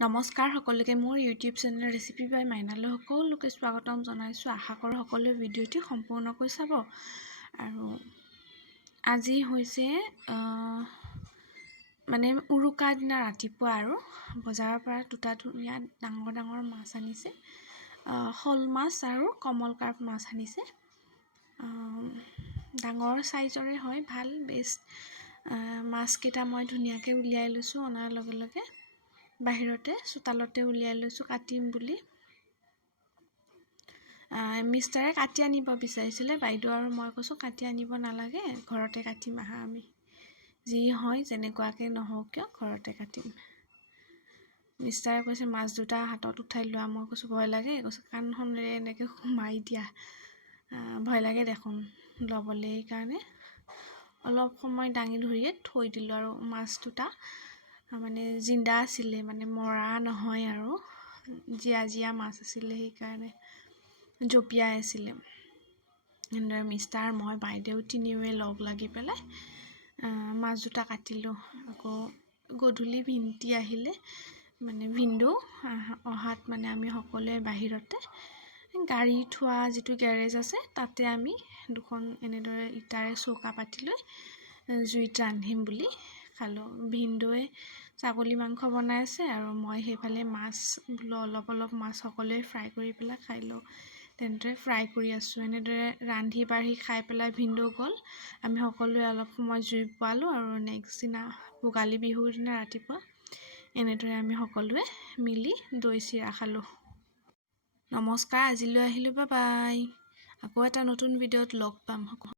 নমস্কাৰ সকলোকে মোৰ ইউটিউব চেনেল ৰেচিপি বাই মাইনালৈ সকলোকে স্বাগতম জনাইছোঁ। আশা কৰোঁ সকলোৱে ভিডিঅ'টি সম্পূৰ্ণকৈ চাব। আৰু আজি হৈছে মানে উৰুকাৰ দিনা ৰাতিপুৱা আৰু বজাৰৰ পৰা দুটা ধুনীয়া ডাঙৰ ডাঙৰ মাছ আনিছে। শ'ল মাছ আৰু কমল কাৰ্প মাছ আনিছে। ডাঙৰ চাইজৰে হয়, ভাল বেষ্ট। মাছকেইটা মই ধুনীয়াকৈ উলিয়াই লৈছোঁ। অনাৰ লগে লগে বাহিৰতে চোতালতে উলিয়াই লৈছোঁ কাটিম বুলি। মিষ্টাৰে কাটি আনিব বিচাৰিছিলে, বাইদেউ আৰু মই কৈছোঁ কাটি আনিব নালাগে, ঘৰতে কাটিম আহা, আমি যি হয় যেনেকুৱাকৈ নহওক কিয় ঘৰতে কাটিম। মিষ্টাৰে কৈছে মাছ দুটা হাতত উঠাই লোৱা। মই কৈছোঁ ভয় লাগে। কৈছোঁ কাণখনেৰে এনেকৈ সোমাই দিয়া, ভয় লাগে দেখোন ল'বলৈ। সেইকাৰণে অলপ সময় দাঙি ধৰিয়ে থৈ দিলোঁ। আৰু মাছ দুটা মানে জিন্দা আছিলে, মানে মৰা নহয় আৰু জীয়া জীয়া মাছ আছিলে, সেইকাৰণে জঁপিয়াই আছিলে। এনেদৰে মিষ্টাৰ, মই, বাইদেউ তিনিওৱে লগ লাগি পেলাই মাছ দুটা কাটিলোঁ। আকৌ গধূলি ভিনটি আহিলে, মানে ভিনদেউ অহাত মানে আমি সকলোৱে বাহিৰতে গাড়ী থোৱা যিটো গেৰেজ আছে তাতে আমি দুখন এনেদৰে ইটাৰে চৌকা পাতি লৈ জুইত ৰান্ধিম বুলি খালোঁ। ভিনদেউৱে ছাগলী মাংস বনাই আছে আৰু মই সেইফালে মাছ বোলো অলপ অলপ মাছ সকলোৱে ফ্ৰাই কৰি পেলাই খাই লওঁ, তেনেদৰে ফ্ৰাই কৰি আছোঁ। এনেদৰে ৰান্ধি বাঢ়ি খাই পেলাই ভিনদেউ গ'ল। আমি সকলোৱে অলপ সময় জুই পোৱালোঁ। আৰু নেক্সট দিনা ভোগালী বিহুৰ দিনা ৰাতিপুৱা এনেদৰে আমি সকলোৱে মিলি দৈ চিৰা খালোঁ। নমস্কাৰ, আজিলৈ আহিলোঁ, বাই বাই। আকৌ এটা নতুন ভিডিঅ'ত লগ পাম।